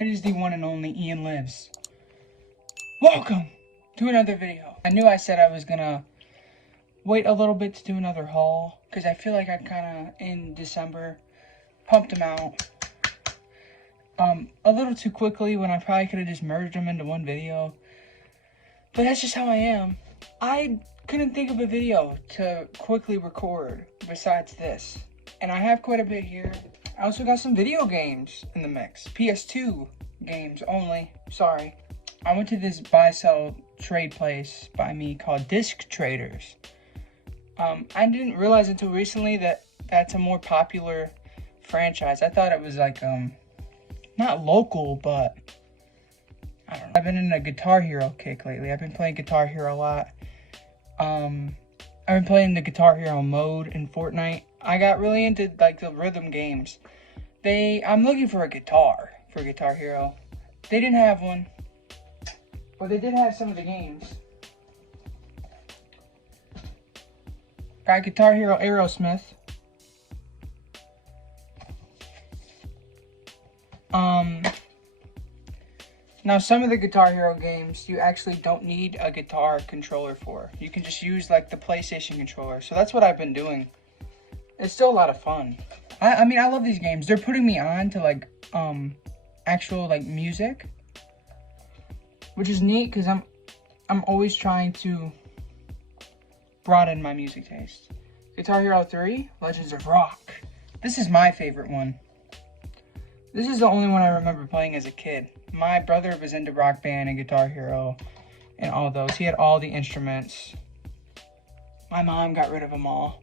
It is the one and only Ian Lives. Welcome to another video. I knew I said I was gonna wait a little bit to do another haul because I feel like I kinda, in December, pumped them out a little too quickly when I probably could have just merged them into one video. But that's just how I am. I couldn't think of a video to quickly record besides this. And I have quite a bit here. I also got some video games in the mix. PS2 games only. Sorry. I went to this buy-sell trade place by me called Disc Traders. I didn't realize until recently that that's a more popular franchise. I thought it was like, not local, but I don't know. I've been in a Guitar Hero kick lately. I've been playing Guitar Hero a lot. I've been playing the Guitar Hero mode in Fortnite. I got really into like the rhythm games. I'm looking for a guitar for Guitar Hero. They didn't have one, but they did have some of the games. Got Guitar Hero Aerosmith. Now some of the Guitar Hero games you actually don't need a guitar controller for. You can just use like the PlayStation controller. So that's what I've been doing. It's still a lot of fun. I mean, I love these games. They're putting me on to like actual like music, which is neat because I'm always trying to broaden my music taste. Guitar Hero 3, Legends of Rock. This is my favorite one. This is the only one I remember playing as a kid. My brother was into Rock Band and Guitar Hero and all those. He had all the instruments. My mom got rid of them all.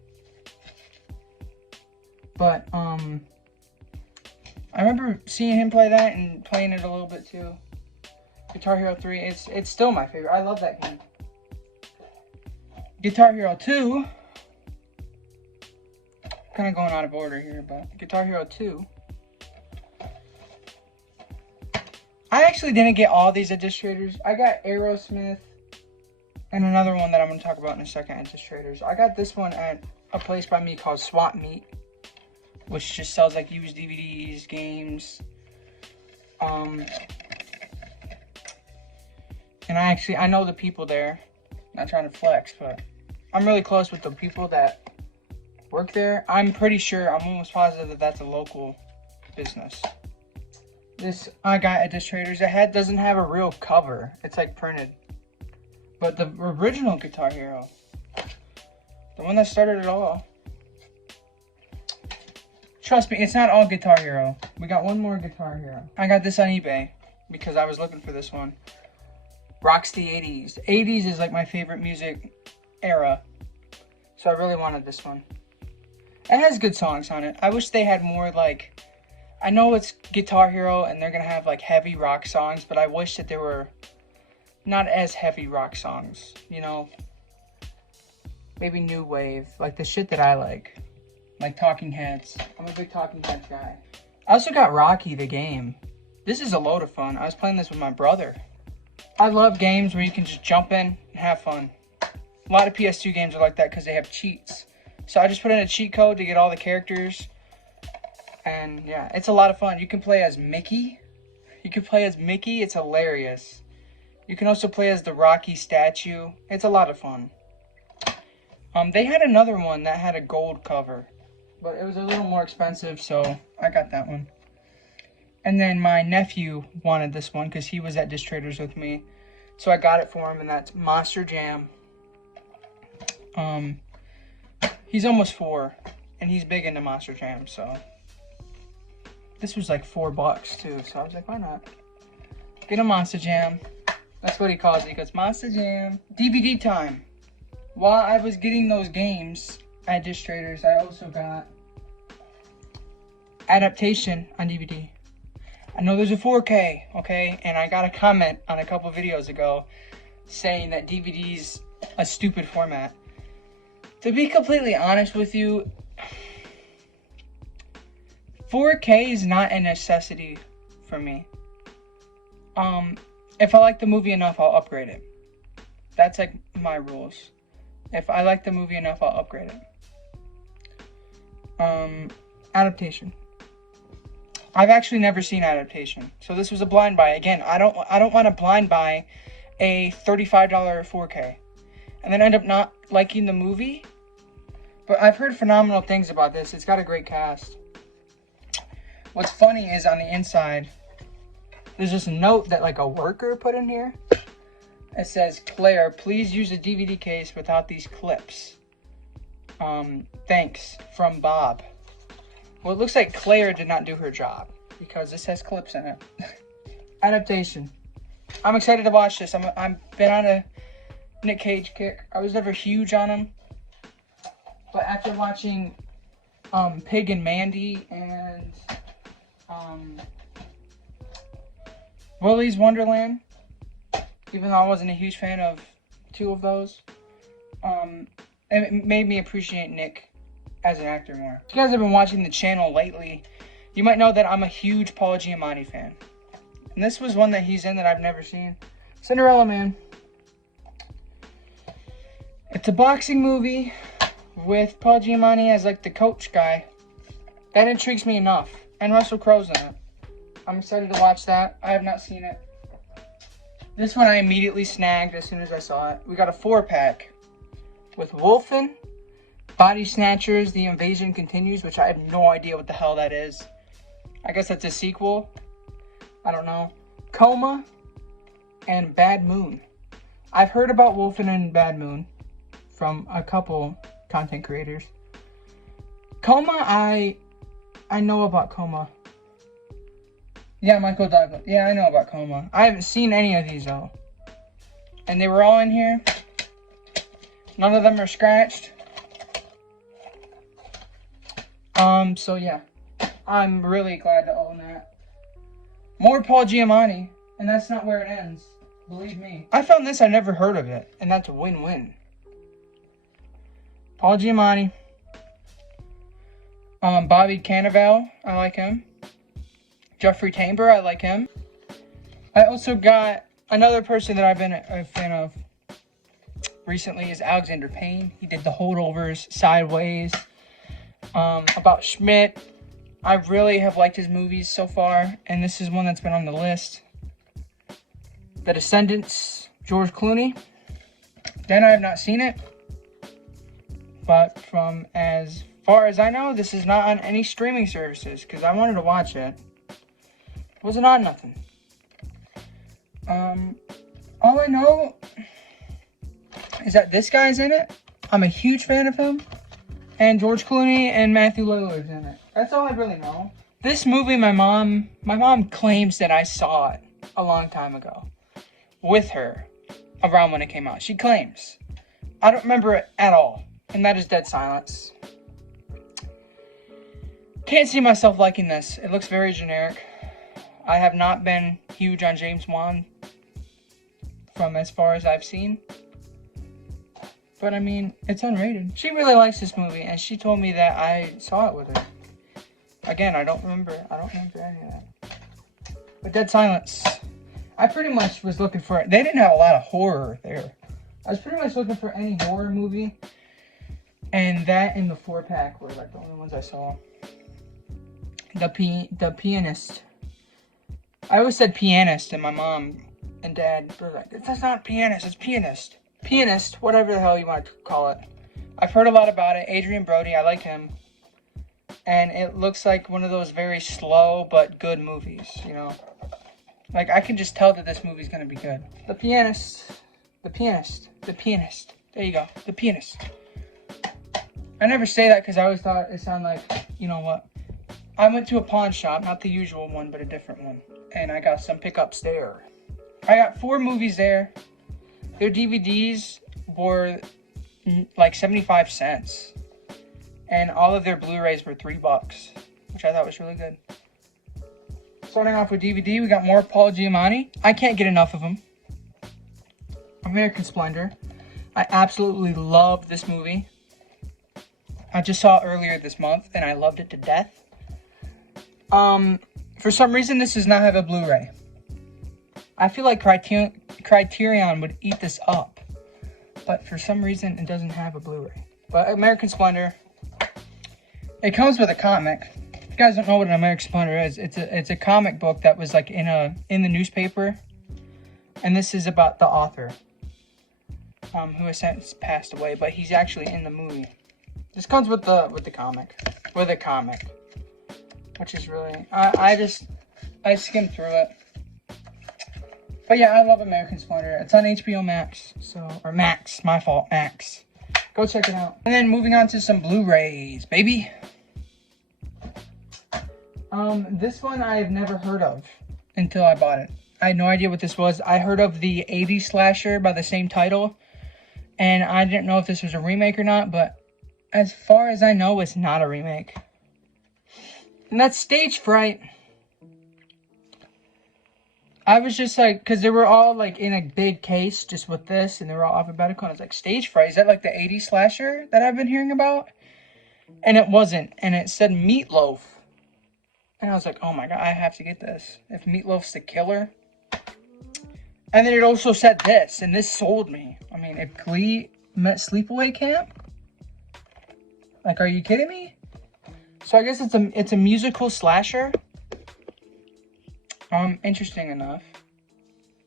But, I remember seeing him play that and playing it a little bit too. Guitar Hero 3, it's still my favorite. I love that game. Guitar Hero 2. Kind of going out of order here, but Guitar Hero 2. I actually didn't get all these at Disc Traders. I got Aerosmith and another one that I'm going to talk about in a second at Disc Traders. I got this one at a place by me called Swap Meet, which just sells like used DVDs, games. And I know the people there. Not trying to flex, but I'm really close with the people that work there. I'm pretty sure, I'm almost positive that that's a local business. This I got at Disc Traders. It doesn't have a real cover. It's like printed. But the original Guitar Hero, the one that started it all. Trust me, it's not all Guitar Hero. We got one more Guitar Hero. I got this on eBay because I was looking for this one. Rocks the 80s. 80s is like my favorite music era. So I really wanted this one. It has good songs on it. I wish they had more like... I know it's Guitar Hero and they're going to have like heavy rock songs, but I wish that there were not as heavy rock songs, you know? Maybe new wave, like the shit that I like Talking Heads. I'm a big Talking Heads guy. I also got Rocky the game. This is a load of fun. I was playing this with my brother. I love games where you can just jump in and have fun. A lot of PS2 games are like that because they have cheats. So I just put in a cheat code to get all the characters. And yeah, it's a lot of fun. You can play as Mickey. It's hilarious. You can also play as the Rocky statue. It's a lot of fun. They had another one that had a gold cover, but it was a little more expensive, so I got that one. And then my nephew wanted this one because he was at Disc Traders with me, so I got it for him, and that's Monster Jam. He's almost 4, and he's big into Monster Jam, so... This was like $4 too, so I was like, why not? Get a Monster Jam. That's what he calls it. He goes, Monster Jam. DVD time. While I was getting those games at Disc Traders, I also got Adaptation on DVD. I know there's a 4K, okay? And I got a comment on a couple videos ago saying that DVD's a stupid format. To be completely honest with you, 4K is not a necessity for me. If I like the movie enough, I'll upgrade it. That's like my rules. If I like the movie enough, I'll upgrade it. Adaptation. I've actually never seen adaptation, so this was a blind buy. Again, I don't want to blind buy a $35 4K and then end up not liking the movie. But I've heard phenomenal things about this. It's got a great cast. What's funny is on the inside, there's this note that like a worker put in here. It says, Claire, please use a DVD case without these clips. Thanks, from Bob. Well, it looks like Claire did not do her job because this has clips in it. Adaptation. I'm excited to watch this. I'm been on a Nick Cage kick. I was never huge on him. But after watching Pig and Mandy and Willy's Wonderland, even though I wasn't a huge fan of two of those, it made me appreciate Nick as an actor more. If you guys have been watching the channel lately, you might know that I'm a huge Paul Giamatti fan. And this was one that he's in that I've never seen. Cinderella Man. It's a boxing movie with Paul Giamatti as like the coach guy. That intrigues me enough. And Russell Crowe's in it. I'm excited to watch that. I have not seen it. This one I immediately snagged as soon as I saw it. We got a 4-pack with Wolfen, Body Snatchers, The Invasion Continues, which I have no idea what the hell that is. I guess that's a sequel. I don't know. Coma and Bad Moon. I've heard about Wolfen and Bad Moon from a couple content creators. Coma, I know about Coma. Yeah, Michael Douglas. Yeah, I know about Coma. I haven't seen any of these though. And they were all in here. None of them are scratched. So yeah. I'm really glad to own that. More Paul Giamatti, and that's not where it ends. Believe me. I found this, I never heard of it, and that's a win-win. Paul Giamatti. Bobby Cannavale, I like him. Jeffrey Tambor, I like him. I also got another person that I've been a fan of recently is Alexander Payne. He did The Holdovers, Sideways, About Schmidt. I really have liked his movies so far, and this is one that's been on the list. The Descendants, George Clooney. Then I have not seen it, but from as far as I know, this is not on any streaming services, because I wanted to watch it. It wasn't on nothing. All I know is that this guy's in it. I'm a huge fan of him. And George Clooney and Matthew Lillard's in it. That's all I really know. This movie, my mom claims that I saw it a long time ago with her around when it came out. She claims. I don't remember it at all. And that is dead silence. Can't see myself liking this. It looks very generic. I have not been huge on James Wan from as far as I've seen. But I mean, it's unrated. She really likes this movie, and she told me that I saw it with her. Again, I don't remember any of that. But dead silence. I pretty much was looking for it. They didn't have a lot of horror there. I was pretty much looking for any horror movie. And that and the 4-pack were like the only ones I saw. The Pianist. I always said Pianist, and my mom and dad were like, that's not Pianist, it's Pianist. Pianist, whatever the hell you want to call it. I've heard a lot about it. Adrian Brody, I like him. And it looks like one of those very slow but good movies, you know. Like, I can just tell that this movie's going to be good. The Pianist. The Pianist. The Pianist. There you go. The Pianist. I never say that because I always thought it sounded like, you know what. I went to a pawn shop, not the usual one, but a different one. And I got some pickups there. I got 4 movies there. Their DVDs were like 75 cents. And all of their Blu-rays were $3, which I thought was really good. Starting off with DVD, we got more Paul Giamatti. I can't get enough of him. American Splendor. I absolutely love this movie. I just saw it earlier this month, and I loved it to death. For some reason, this does not have a Blu-ray. I feel like Criterion would eat this up. But for some reason, it doesn't have a Blu-ray. But American Splendor. It comes with a comic. you guys don't know what an American Splinter is, it's a comic book that was like in the newspaper, and this is about the author, who has since passed away, but he's actually in the movie. This comes with the comic, which is really I skimmed through it. But yeah, I love American Splinter. It's on HBO Max, or Max, my fault, Max. Go check it out. And then moving on to some Blu-rays, baby. This one I've never heard of until I bought it. I had no idea what this was. I heard of the 80s slasher by the same title, and I didn't know if this was a remake or not, but as far as I know, it's not a remake. And that's Stage Fright. I was just like, because they were all like in a big case just with this, and they were all alphabetical, and I was like, Stage Fright, is that like the 80s slasher that I've been hearing about? And it wasn't, and it said Meatloaf. And I was like, oh my god, I have to get this. If Meatloaf's the killer. And then it also said this, and this sold me. I mean, if Glee met Sleepaway Camp? Like, are you kidding me? So I guess it's a musical slasher. Interesting enough.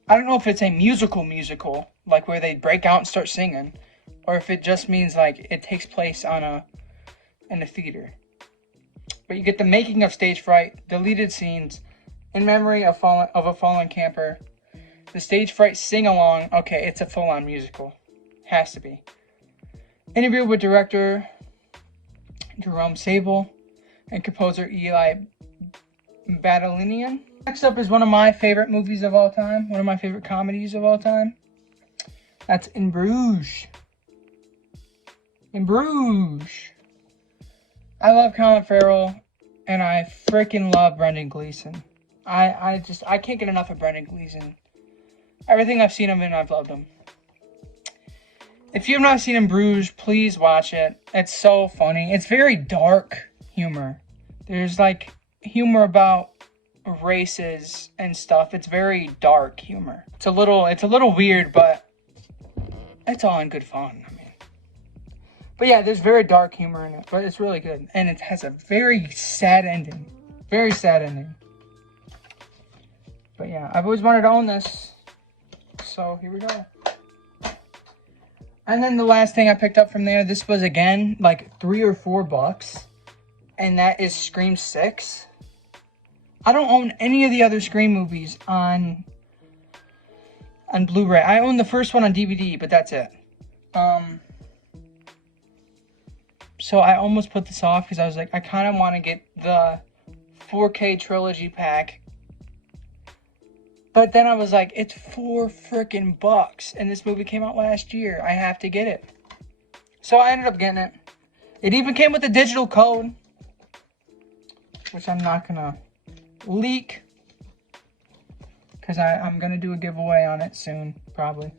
I don't know if it's a musical, like where they break out and start singing, or if it just means like it takes place in a theater. But you get the making of Stage Fright, deleted scenes, in memory of a fallen camper, the Stage Fright sing-along. Okay, it's a full-on musical. Has to be. Interview with director Jerome Sable and composer Eli Badalinian. Next up is one of my favorite movies of all time. One of my favorite comedies of all time. That's In Bruges. In Bruges. I love Colin Farrell, and I freaking love Brendan Gleeson. I can't get enough of Brendan Gleeson. Everything I've seen him in, I've loved him. If you have not seen In Bruges, please watch it. It's so funny. It's very dark humor. There's like humor about races and stuff. It's very dark humor. It's a little weird, but it's all in good fun. I mean, but yeah, there's very dark humor in it, but it's really good, and it has a very sad ending. Very sad ending. But yeah, I've always wanted to own this, so here we go. And then the last thing I picked up from there, this was again like $3 or $4, and that is Scream 6. I don't own any of the other Scream movies on Blu-ray. I own the first one on DVD, but that's it. So I almost put this off because I was like, I kind of want to get the 4K trilogy pack. But then I was like, it's $4 freaking bucks, and this movie came out last year. I have to get it. So I ended up getting it. It even came with a digital code, which I'm not gonna leak because I'm gonna do a giveaway on it soon, probably.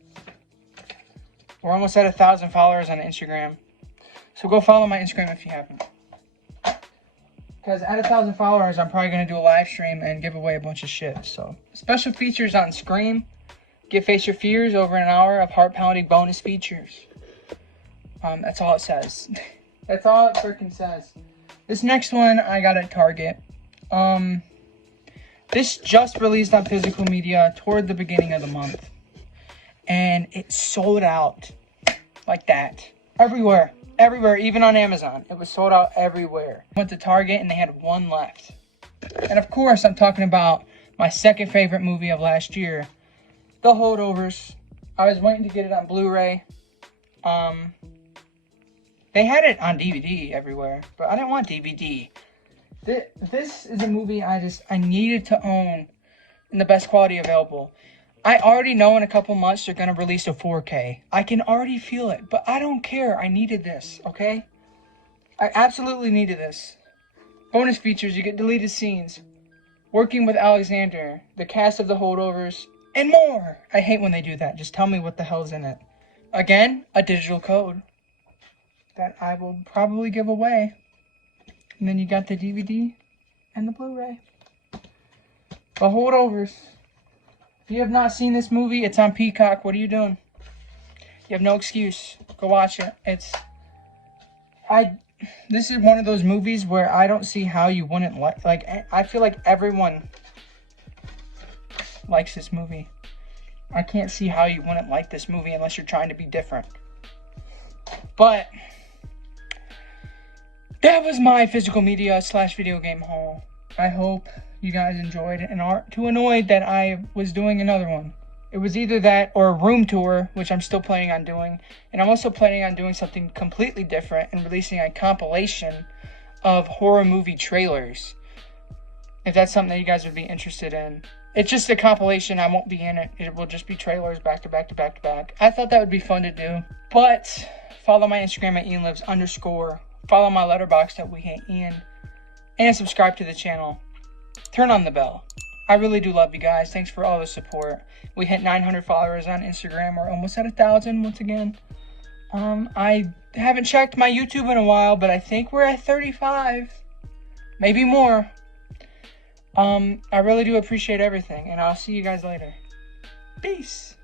We're almost at 1,000 followers on Instagram, so go follow my Instagram if you haven't. Because at 1,000 followers, I'm probably gonna do a live stream and give away a bunch of shit. So special features on Scream. Get Face Your Fears, over an hour of heart-pounding bonus features. That's all it says. That's all it freaking says. This next one I got at Target. This just released on physical media toward the beginning of the month. And it sold out like that. Everywhere. Everywhere, even on Amazon. It was sold out everywhere. I went to Target and they had one left. And of course, I'm talking about my second favorite movie of last year, The Holdovers. I was waiting to get it on Blu-ray. They had it on DVD everywhere, but I didn't want DVD. This is a movie I needed to own in the best quality available. I already know in a couple months they're going to release a 4K. I can already feel it, but I don't care. I needed this, okay? I absolutely needed this. Bonus features, you get deleted scenes, working with Alexander, the cast of The Holdovers, and more. I hate when they do that. Just tell me what the hell's in it. Again, a digital code that I will probably give away. And then you got the DVD and the Blu-ray. The Holdovers. If you have not seen this movie, it's on Peacock. What are you doing? You have no excuse. Go watch it. this is one of those movies where I don't see how you wouldn't like, I feel like everyone likes this movie. I can't see how you wouldn't like this movie unless you're trying to be different. But that was my physical media / video game haul. I hope you guys enjoyed and aren't too annoyed that I was doing another one. It was either that or a room tour, which I'm still planning on doing. And I'm also planning on doing something completely different and releasing a compilation of horror movie trailers. If that's something that you guys would be interested in. It's just a compilation. I won't be in it. It will just be trailers back to back to back to back. I thought that would be fun to do. But follow my Instagram at IanLives_. Follow my Letterboxd at wehateian. And subscribe to the channel. Turn on the bell. I really do love you guys. Thanks for all the support. We hit 900 followers on Instagram. We're almost at 1,000 once again. I haven't checked my YouTube in a while, but I think we're at 35. Maybe more. I really do appreciate everything, and I'll see you guys later. Peace.